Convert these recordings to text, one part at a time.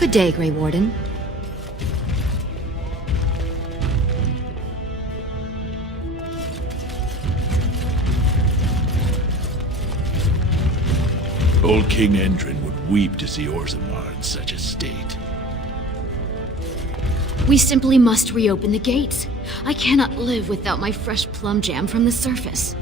Good day, Grey Warden. Old King Endrin would weep to see Orzammar in such a state. We simply must reopen the gates. I cannot live without my fresh plum jam from the surface.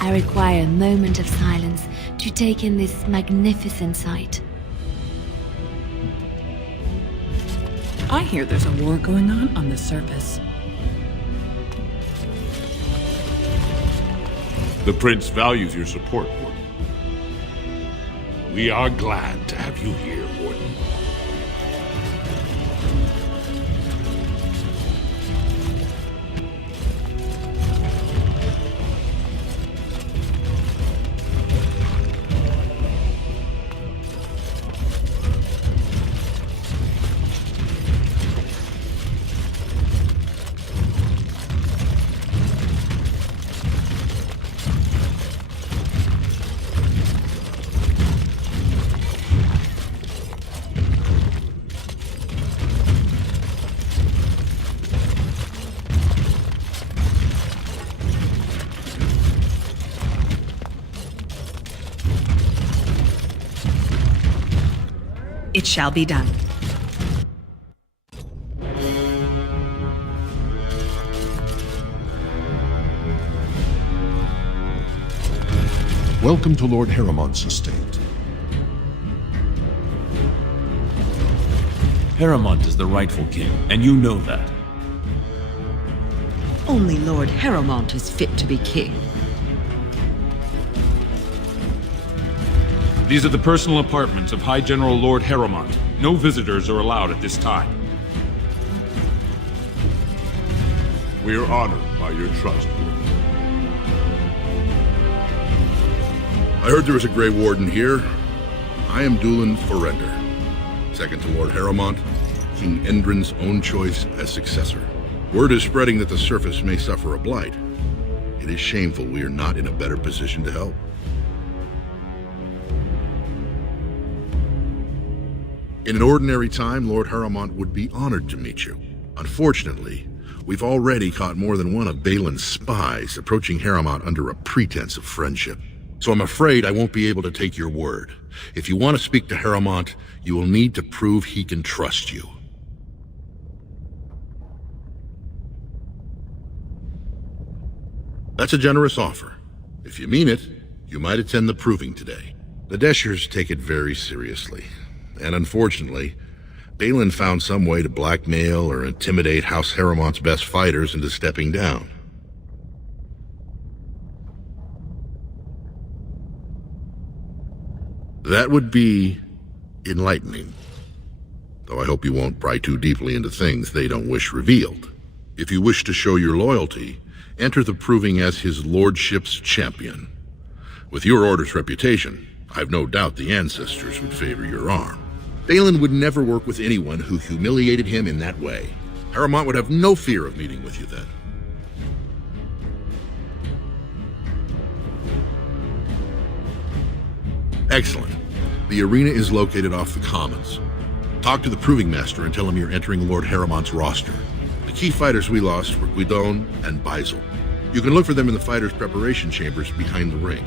I require a moment of silence to take in this magnificent sight. I hear there's a war going on the surface. The Prince values your support, Warden. We are glad to have you here, Warden. It shall be done. Welcome to Lord Harrowmont's estate. Harrowmont is the rightful king, and you know that. Only Lord Harrowmont is fit to be king. These are the personal apartments of High General Lord Harrowmont. No visitors are allowed at this time. We are honored by your trust, Warden. I heard there was a Grey Warden here. I am Dulin Forrender, second to Lord Harrowmont, King Endrin's own choice as successor. Word is spreading that the surface may suffer a blight. It is shameful we are not in a better position to help. In an ordinary time, Lord Harrowmont would be honored to meet you. Unfortunately, we've already caught more than one of Balin's spies approaching Harrowmont under a pretense of friendship. So I'm afraid I won't be able to take your word. If you want to speak to Harrowmont, you will need to prove he can trust you. That's a generous offer. If you mean it, you might attend the proving today. The Deshers take it very seriously. And unfortunately, Balin found some way to blackmail or intimidate House Harrowmont's best fighters into stepping down. That would be enlightening. Though I hope you won't pry too deeply into things they don't wish revealed. If you wish to show your loyalty, enter the proving as his lordship's champion. With your order's reputation, I've no doubt the ancestors would favor your arm. Balin would never work with anyone who humiliated him in that way. Harrowmont would have no fear of meeting with you then. Excellent. The arena is located off the Commons. Talk to the Proving Master and tell him you're entering Lord Harrowmont's roster. The key fighters we lost were Guidon and Baisel. You can look for them in the fighters' preparation chambers behind the ring.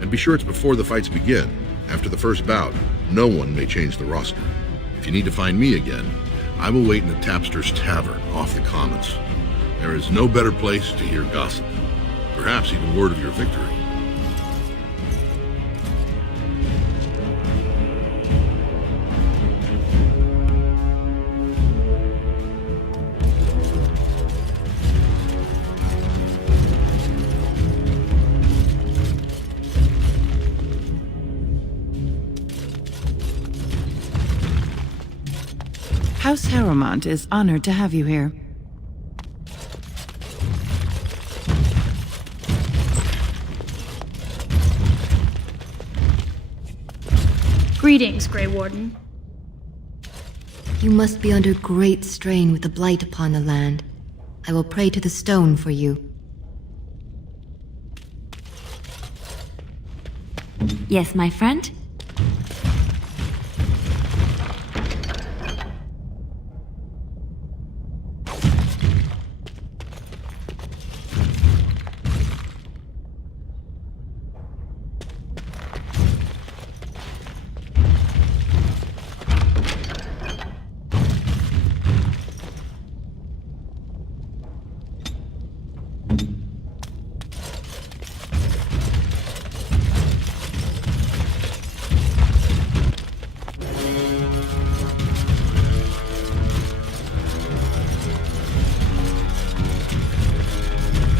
And be sure it's before the fights begin. After the first bout, no one may change the roster. If you need to find me again, I will wait in the Tapster's Tavern off the Commons. There is no better place to hear gossip. Perhaps even word of your victory. House Harrowmont is honored to have you here. Greetings, Grey Warden. You must be under great strain with the blight upon the land. I will pray to the stone for you. Yes, my friend?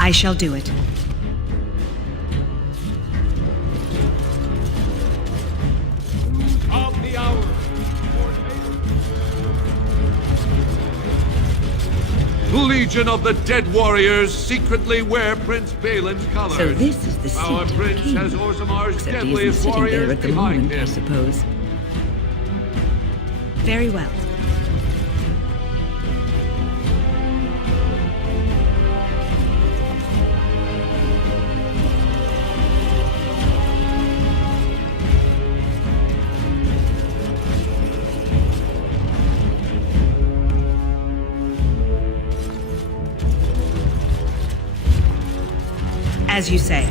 I shall do it. Of the hour. Legion of the Dead Warriors secretly wear Prince Balin's colors. So this is the seat Our of the prince king. has Orzamar's Except he isn't deadliest sitting there warriors at the behind moment, I him. suppose. Very well. As you say.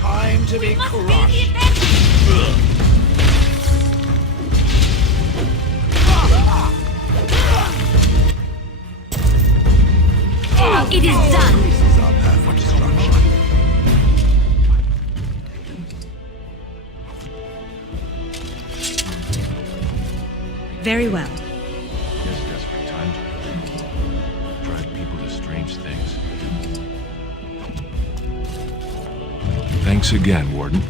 Time to be crushed. It is done! This is our path for destruction. Very well. Yes, desperate times drive people to strange things. Thanks again, Warden.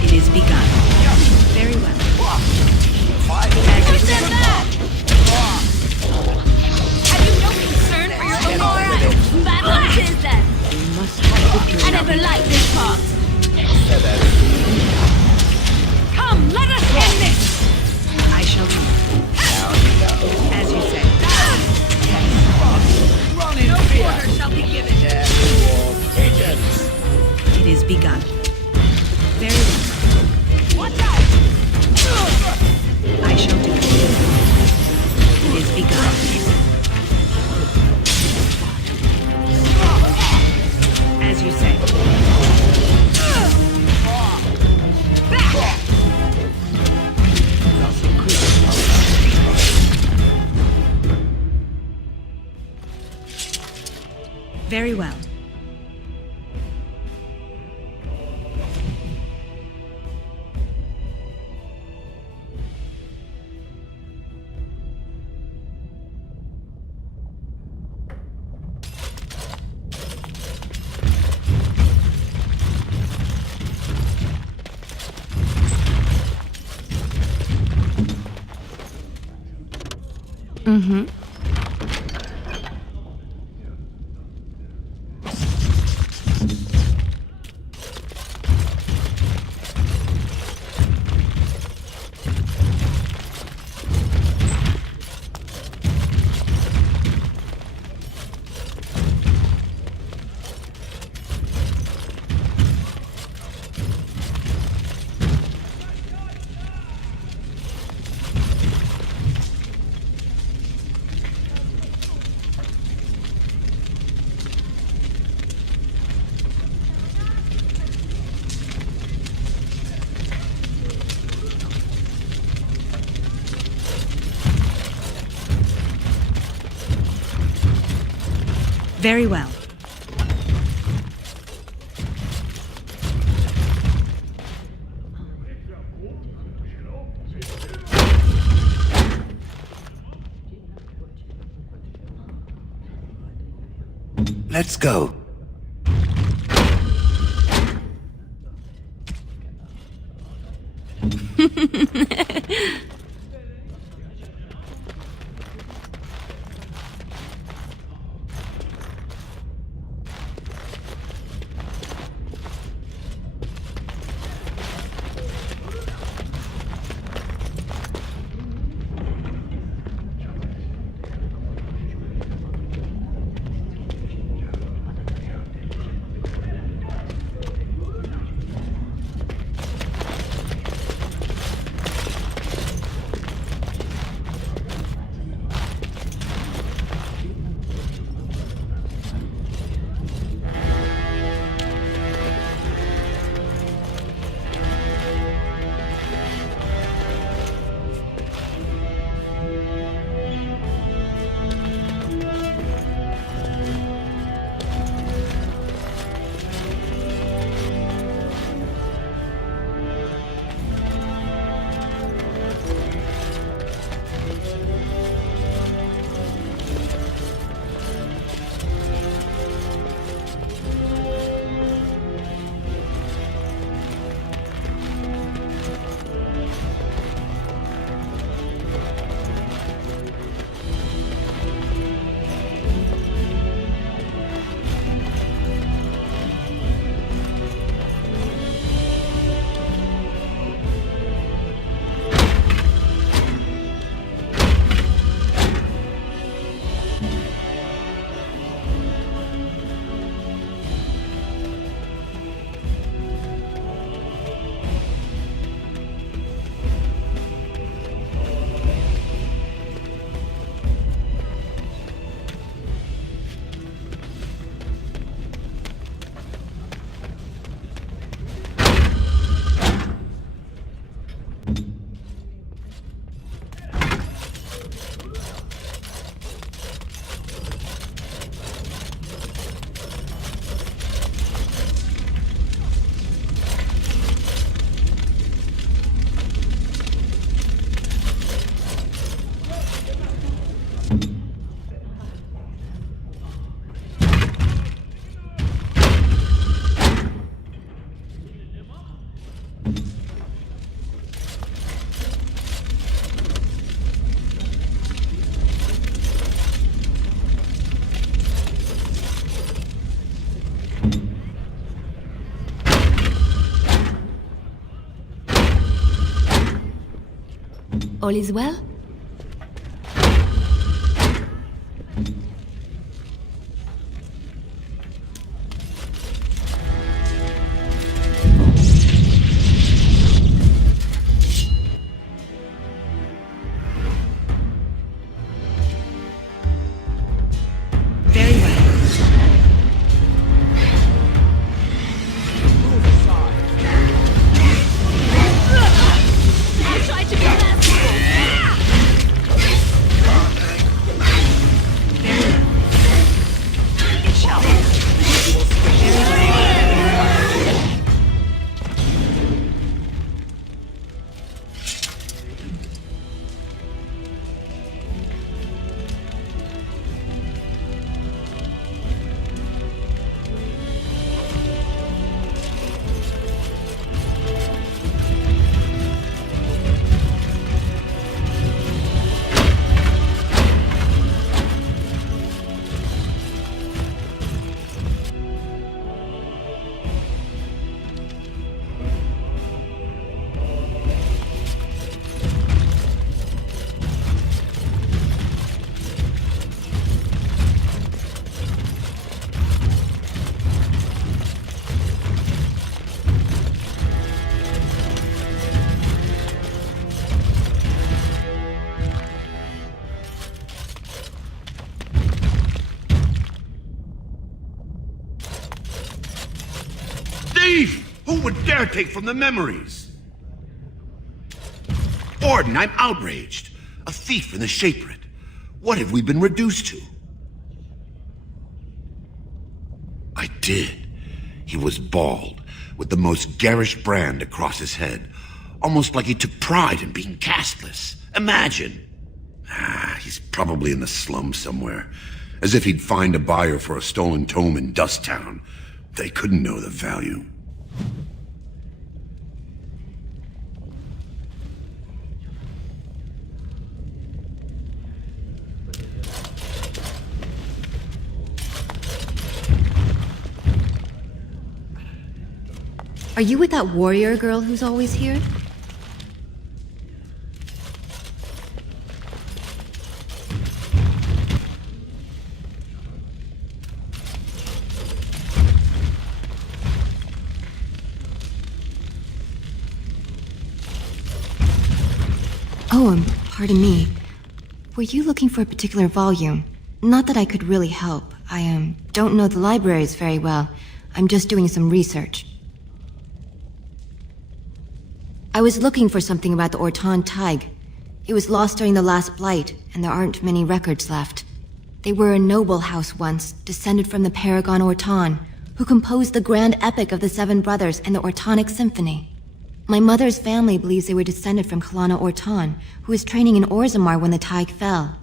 It is begun. Very well. Have you no concern for your Lenora? Battle it is then! We must have victory. I never liked this part! Come, let us end this! I shall do it. As you say. No quarter shall be given! It is begun. Very well. Watch out! I shall do it. It is begun. As you say. Very well. Mm-hmm. Very well. Let's go. All is well? Very well. You tried to be merciful! thief! Who would dare take from the memories? Orden, I'm outraged. A thief in the Shapered. What have we been reduced to? I did. He was bald, with the most garish brand across his head. Almost like he took pride in being castless. Imagine. He's probably in the slums somewhere. As if he'd find a buyer for a stolen tome in Dust Town. They couldn't know the value. Are you with that warrior girl who's always here? Oh, pardon me. Were you looking for a particular volume? Not that I could really help. I don't know the libraries very well. I'm just doing some research. I was looking for something about the Orton Tig. It was lost during the last Blight, and there aren't many records left. They were a noble house once, descended from the Paragon Orton, who composed the grand epic of the Seven Brothers and the Ortonic Symphony. My mother's family believes they were descended from Kalana Orton, who was training in Orzammar when the Tig fell.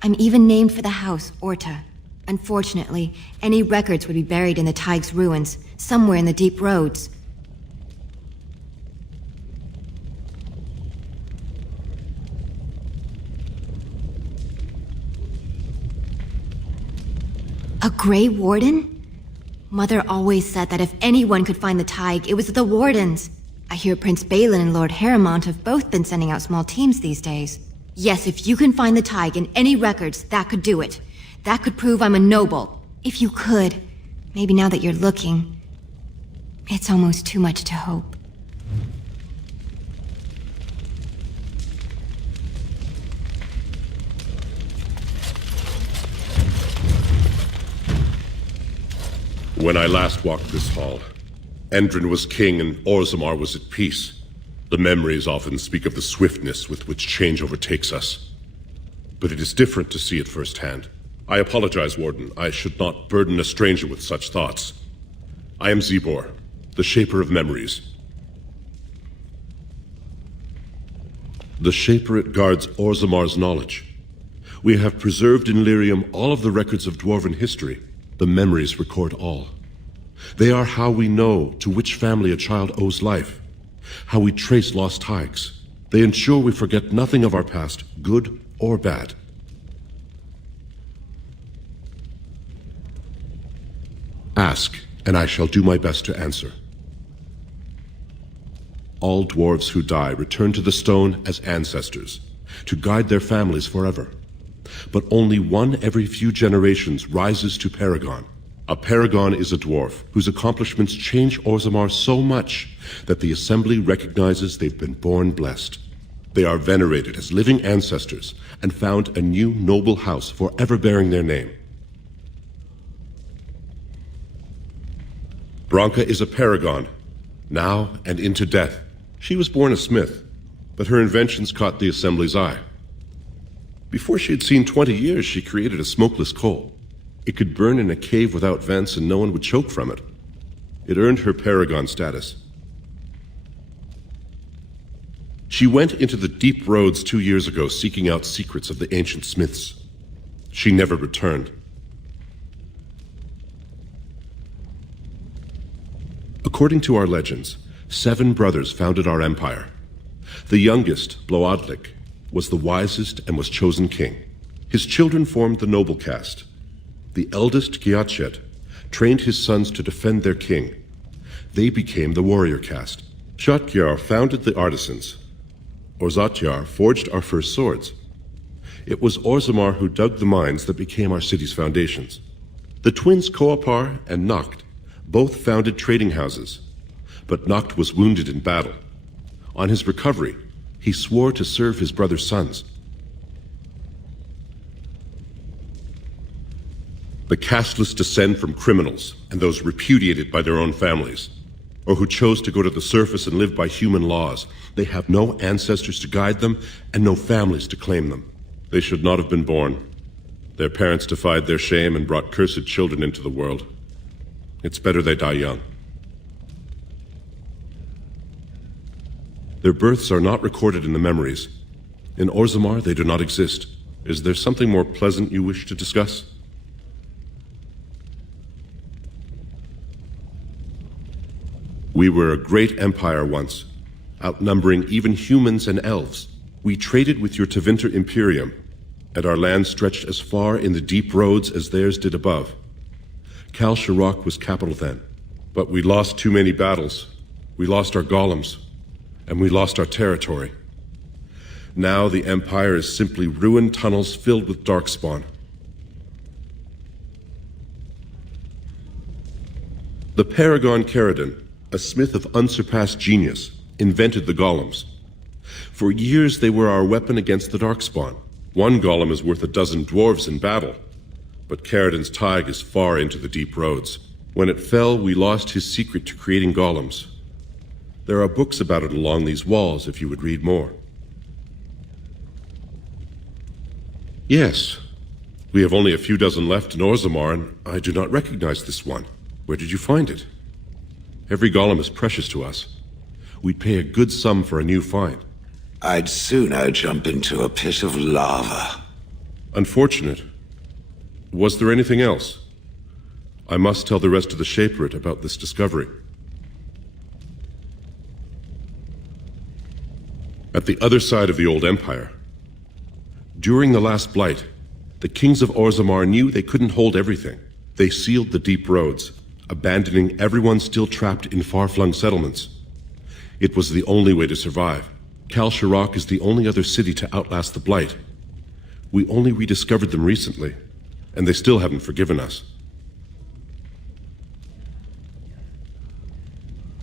I'm even named for the house, Orta. Unfortunately, any records would be buried in the Tig's ruins, somewhere in the deep roads. A Grey Warden? Mother always said that if anyone could find the Tig, it was the Wardens. I hear Prince Balin and Lord Harrowmont have both been sending out small teams these days. Yes, if you can find the Tig in any records, that could do it. That could prove I'm a noble. If you could. Maybe now that you're looking. It's almost too much to hope. When I last walked this hall, Endrin was king and Orzammar was at peace. The memories often speak of the swiftness with which change overtakes us. But it is different to see it firsthand. I apologize, Warden. I should not burden a stranger with such thoughts. I am Zebor, the Shaper of Memories. The Shaperate guards Orzammar's knowledge. We have preserved in Lyrium all of the records of Dwarven history. The memories record all. They are how we know to which family a child owes life, how we trace lost Tigs. They ensure we forget nothing of our past, good or bad. Ask, and I shall do my best to answer. All dwarves who die return to the stone as ancestors, to guide their families forever. But only one every few generations rises to Paragon. A Paragon is a dwarf whose accomplishments change Orzammar so much that the Assembly recognizes they've been born blessed. They are venerated as living ancestors and found a new noble house forever bearing their name. Branka is a Paragon, now and into death. She was born a smith, but her inventions caught the Assembly's eye. Before she had seen 20 years, she created a smokeless coal. It could burn in a cave without vents and no one would choke from it. It earned her Paragon status. She went into the deep roads 2 years ago seeking out secrets of the ancient smiths. She never returned. According to our legends, 7 brothers founded our empire. The youngest, Bloadlik, was the wisest and was chosen king. His children formed the noble caste. The eldest, Giachet, trained his sons to defend their king. They became the warrior caste. Shotgyar founded the artisans. Orzatyar forged our first swords. It was Orzammar who dug the mines that became our city's foundations. The twins Koapar and Noct both founded trading houses, but Noct was wounded in battle. On his recovery, he swore to serve his brother's sons. The casteless descend from criminals and those repudiated by their own families. or who chose to go to the surface and live by human laws. They have no ancestors to guide them and no families to claim them. They should not have been born. Their parents defied their shame and brought cursed children into the world. It's better they die young. Their births are not recorded in the memories. In Orzammar, they do not exist. Is there something more pleasant you wish to discuss? We were a great empire once, outnumbering even humans and elves. We traded with your Tevinter Imperium, and our land stretched as far in the deep roads as theirs did above. Kal Sharok was capital then, but we lost too many battles. We lost our golems, and we lost our territory. Now the Empire is simply ruined tunnels filled with darkspawn. The Paragon Caridin, a smith of unsurpassed genius, invented the golems. For years they were our weapon against the darkspawn. One golem is worth 12 dwarves in battle, but Caridin's Tig is far into the deep roads. When it fell, we lost his secret to creating golems. There are books about it along these walls if you would read more. Yes, we have only a few dozen left in Orzammar, and I do not recognize this one. Where did you find it? Every golem is precious to us. We'd pay a good sum for a new find. I'd sooner jump into a pit of lava. Unfortunate. Was there anything else? I must tell the rest of the Shaperate about this discovery. At the other side of the old empire, during the last blight, the kings of Orzammar knew they couldn't hold everything. They sealed the deep roads, abandoning everyone still trapped in far-flung settlements. It was the only way to survive. Kal Sharok is the only other city to outlast the blight. We only rediscovered them recently, and they still haven't forgiven us.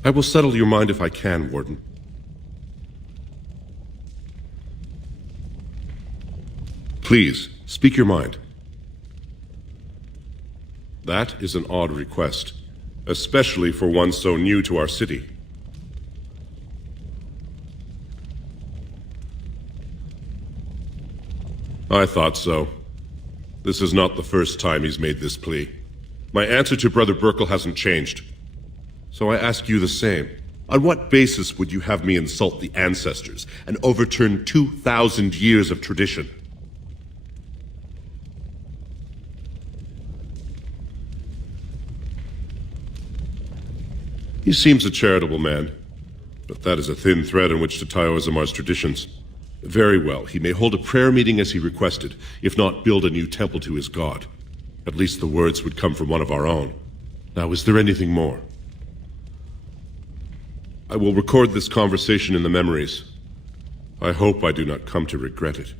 I will settle your mind if I can, Warden. Please, speak your mind. That is an odd request, especially for one so new to our city. I thought so. This is not the first time he's made this plea. My answer to Brother Burkle hasn't changed. So I ask you the same. On what basis would you have me insult the ancestors and overturn 2,000 years of tradition? He seems a charitable man, but that is a thin thread on which to tie Orzammar's traditions. Very well, he may hold a prayer meeting as he requested, if not build a new temple to his god. At least the words would come from one of our own. Now, is there anything more? I will record this conversation in the memories. I hope I do not come to regret it.